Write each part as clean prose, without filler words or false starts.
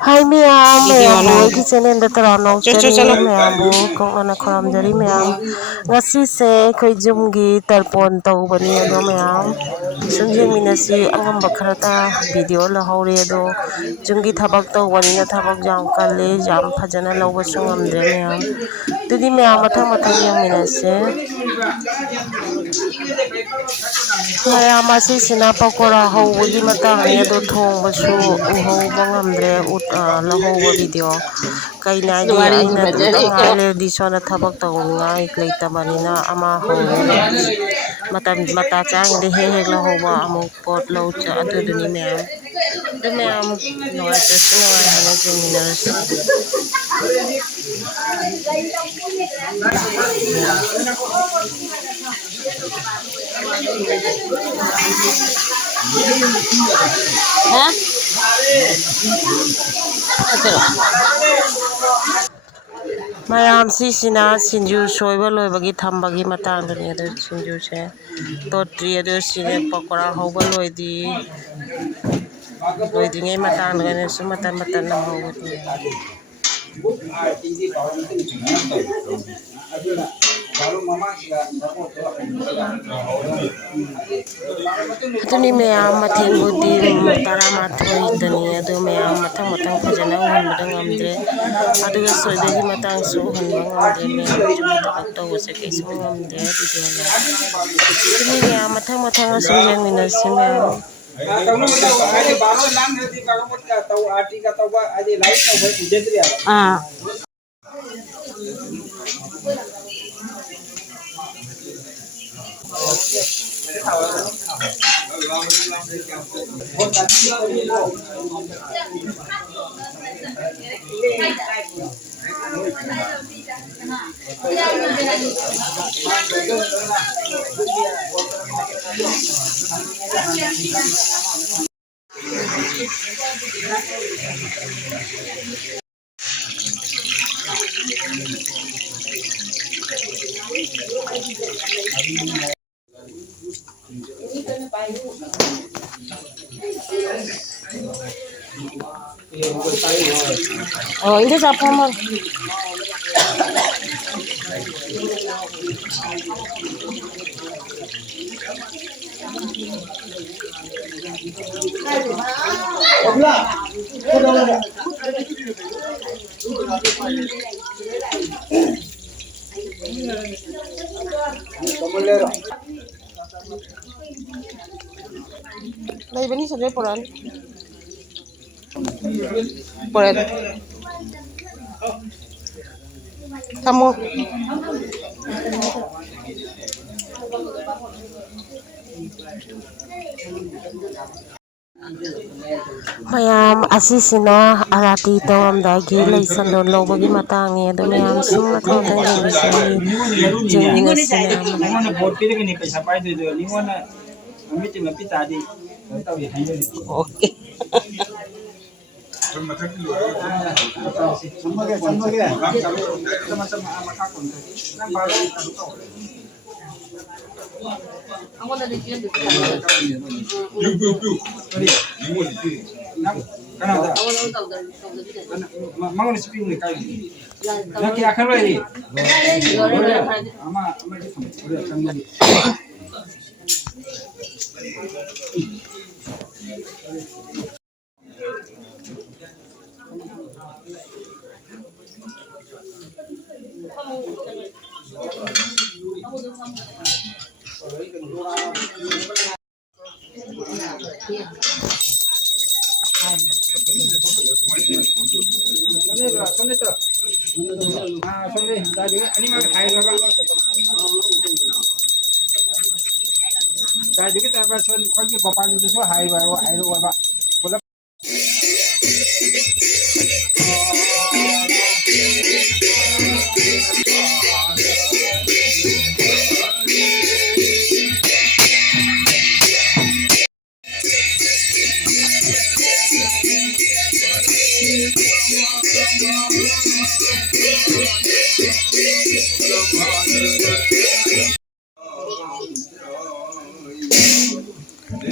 Hai miyam, Video mayambu na. ꯑꯩꯒꯤ ꯆꯦꯅꯦꯜꯗ ꯇꯔꯥꯝꯅ Chalo ꯑꯣꯛꯆꯔꯤ chalo. ꯃꯌꯥꯝꯕꯨ ꯀꯣꯛꯅꯅ ꯈꯨꯔꯨꯝꯖꯔꯤ ꯃꯌꯥꯝ. ꯉꯁꯤꯁꯦ ꯑꯩꯈꯣꯏ ꯌꯨꯝꯒꯤ ꯇꯔꯄꯣꯟ ꯇꯧꯕꯅꯤ ꯑꯗꯣ ꯃꯌꯥꯝ ꯁꯨꯝ ꯌꯦꯡꯃꯤꯟꯅꯁꯤ. ꯑꯉꯝꯕ ꯈꯔꯇ ꯚꯤꯗꯤꯑꯣ ꯂꯧꯍꯧꯔꯦ ꯑꯗꯣ ꯌꯨꯝꯒꯤ ꯊꯕꯛ ꯇꯧꯕꯅꯤꯅ ꯊꯕꯛ ꯌꯥꯝ ꯀꯜꯂꯤ, ꯌꯥꯝ ꯐꯖꯅ ꯂꯧꯕꯁꯨ ꯉꯝꯗ꯭ꯔꯦ ꯃꯌꯥꯝ. ꯑꯗꯨꯗꯤ ꯃꯌꯥꯝ ꯃꯊꯪ ꯃꯊꯪ ꯌꯦꯡꯃꯤꯟꯅꯁꯦ. ꯃꯌꯥꯝ ꯑꯁꯤꯁꯤꯅ ꯄꯀꯣꯔꯥ ꯍꯧꯕꯒꯤ ꯃꯇꯥꯡꯅꯤ ꯑꯗꯣ ꯊꯣꯡꯕꯁꯨ ꯎꯍꯧꯕ ꯉꯝꯗ꯭ꯔꯦ ꯂꯧꯍꯧꯕ ꯚꯤꯗꯤꯑꯣ. ꯀꯩꯅꯣ ꯍꯥꯏꯗꯤ Lugarin ꯑꯩꯅ ꯑꯗꯨꯗ fajari. ꯉꯥꯏ ꯂꯩꯔꯗꯤ ꯁꯣꯝꯗ ꯊꯕꯛ ꯇꯧꯅꯤꯡꯉꯥꯏ ꯂꯩꯇꯕꯅꯤꯅ ꯑꯃ ꯍꯧꯔꯦ ꯑꯗꯣ ꯃꯇꯝ ꯃꯇꯥ ꯆꯥꯔꯤꯉꯩꯗ ꯍꯦꯛ ꯍꯦꯛ ꯂꯧꯍꯧꯕ ꯑꯃꯨꯛ ꯄꯣꯠ ꯑꯗꯨꯗꯨꯅꯤ ꯃꯌꯥꯝ. ꯑꯗꯨ ꯃꯌꯥꯝ ꯅꯨꯡꯉꯥꯏꯇ꯭ꯔꯁꯨ ꯅꯨꯡꯉꯥꯏ ꯍꯥꯏꯅ ꯌꯦꯡꯃꯤꯟꯅꯔꯁꯤ. Hah? Ayo. ꯃꯌꯥꯝ ꯁꯤꯁꯤꯅ ꯁꯤꯡꯖꯨ ꯁꯣꯏꯕ ꯂꯣꯏꯕꯒꯤ ꯊꯝꯕꯒꯤ ꯃꯇꯥꯡꯗꯅꯤ. ꯑꯗꯨ ꯁꯤꯡꯖꯨꯁꯦ ꯇꯣꯠꯇ꯭ꯔꯤ, ꯑꯗꯨ ꯁꯤꯅ ꯄꯀꯣꯔꯥ ꯍꯧꯕ ꯂꯣꯏꯗ꯭ꯔꯤꯉꯩ ꯃꯇꯥꯡꯗ ꯑꯣꯏꯅꯁꯨ ꯃꯇꯠ ꯃꯇꯠ ꯅꯝꯍꯧꯕꯅꯤ ꯃꯌꯥꯝ. ꯑꯗꯨꯅꯤ ꯃꯌꯥꯝ ꯃꯊꯦꯜꯕꯨꯗꯤ 12ꯗꯅꯤ. ꯑꯗꯨ ꯃꯌꯥꯝ ꯃꯊꯪ ꯃꯊꯪ ꯐꯖꯅ ꯎꯍꯟꯕꯗ ꯉꯝꯗ꯭ꯔꯦ. ꯑꯗꯨꯒ ꯁꯣꯏꯕꯒꯤ ꯃꯇꯥꯡꯁꯨ ꯎꯍꯟꯕ ꯉꯝꯗ꯭ꯔꯦ ꯃꯌꯥꯝ. ꯌꯨꯝꯒꯤ ꯊꯕꯛ ꯇꯧꯕꯁꯦ ꯀꯩꯁꯨ ꯉꯝꯗꯦ ꯚꯤꯗꯤꯑꯣ. ꯑꯗꯨꯅꯤ ꯃꯌꯥꯝ ꯃꯊꯪ ꯃꯊꯪ ꯑꯁꯨꯝ ꯌꯦꯡꯃꯤꯟꯅꯁꯤ ꯃꯌꯥꯝ. Ah. Oh, ini siapa mau? May bani sa reporan. Poret. Kamu. ꯃꯌꯥꯝ ꯑꯁꯤꯁꯤꯅ ꯑꯔꯥꯇꯤ ꯇꯧꯔꯝꯗꯥꯏꯒꯤ ꯂꯩ ꯆꯟꯗꯣꯟ ꯂꯧꯕꯒꯤ ꯃꯇꯥꯡꯅꯤ. ꯑꯗꯨ ꯃꯌꯥꯝ ꯁꯨꯝ ꯃꯊꯪ ꯃꯊꯪ ꯌꯦꯡꯃꯤꯟꯅꯁꯤ ꯃꯌꯥꯝ. Okay.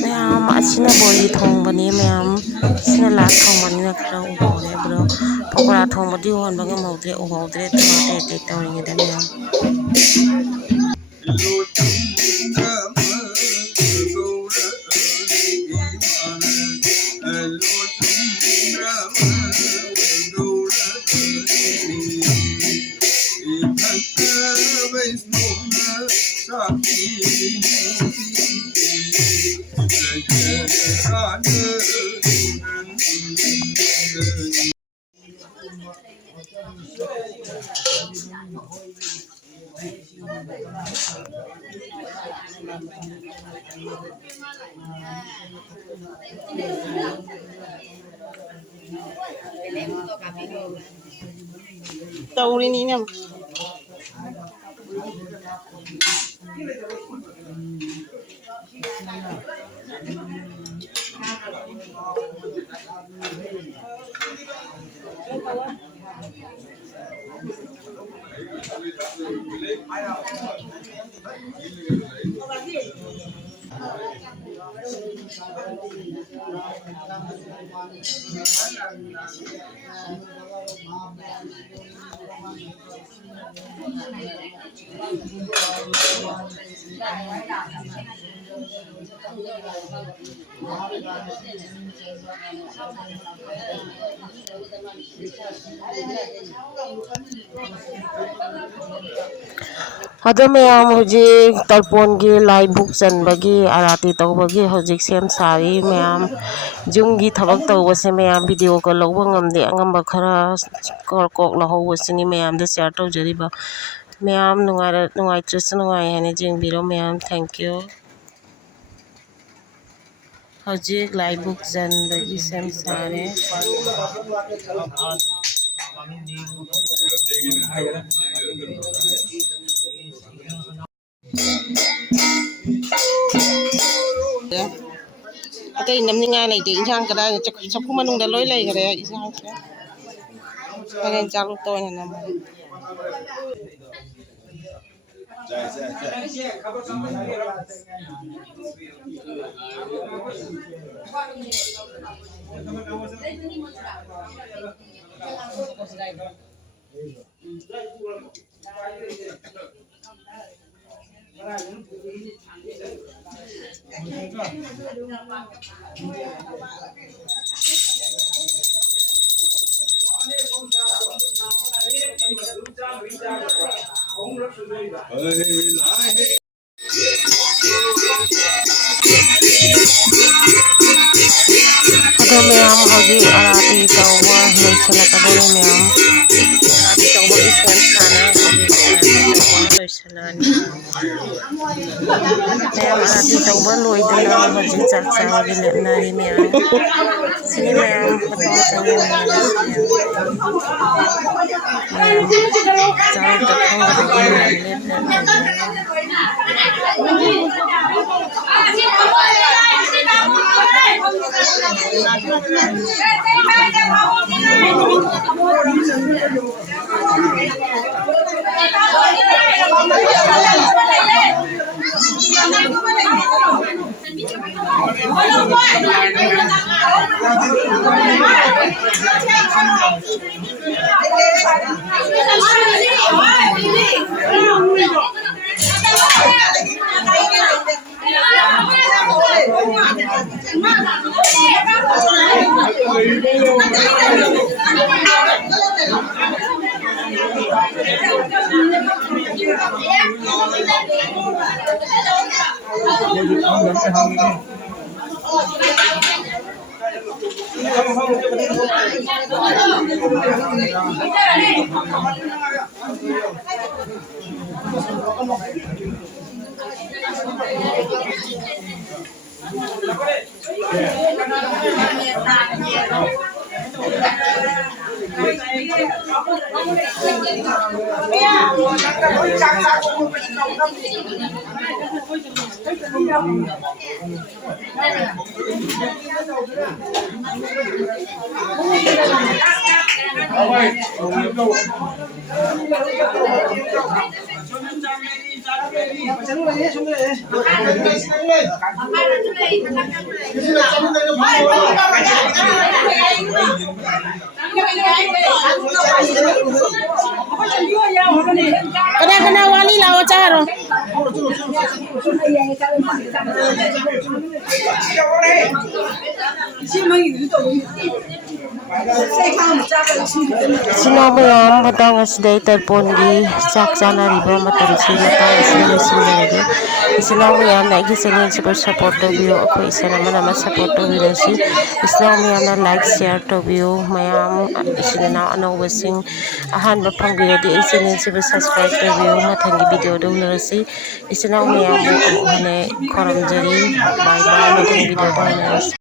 ꯃꯌꯥꯝ ꯑꯁꯤꯅ ꯕꯣꯔꯤ ꯊꯣꯡꯕꯅꯤ ꯃꯌꯥꯝ. ꯁꯤꯅ ꯂꯥꯁ ꯊꯣꯡꯕꯅꯤꯅ ꯈꯔ ꯎꯍꯧꯔꯦ thongbadi honba ngamhꯧdre uhhꯧdre tumate te tawrigeda miyam. Tahu ini nih. Ado mayam hojik tarpongi lai buk chanbagi arati tawbagi hojik sem sari mayam jumgi thabak tawbase mayam video ko lawba ngamde angamba khara kok lahawbasini mayam da share tawjariba mayam nungaitrasu nungai haina jengbiro mayam. Thank you. Hojik lai buk chanbagi sem sare. Atau ini namanya nih deh, insang kada cakup manung dah loi lagi kada ya insang kada. Kalian calu tuh ini namanya. Ado mayam hojik arati tawba loisalakadare mayam arati tawba isem sana loisalan mayam arati tawba loidana hojik chak chawagi lepnari mayam sini mayam matang-matangnya mayam chawag tathongadagi mayam Kena wali lah caro. Sino mayam matang asday telpon gi sak sana riba matarisi matang asday sinarigi sino mayam na gisilin super support to view ako isa naman naman support to view si sino mayam na like share to view mayam isina na ano wasing ahan ba pang video di isilin super subscribe to view matangi video do narasi isina mayam mo hane koram jari bye bye matangi video do narasi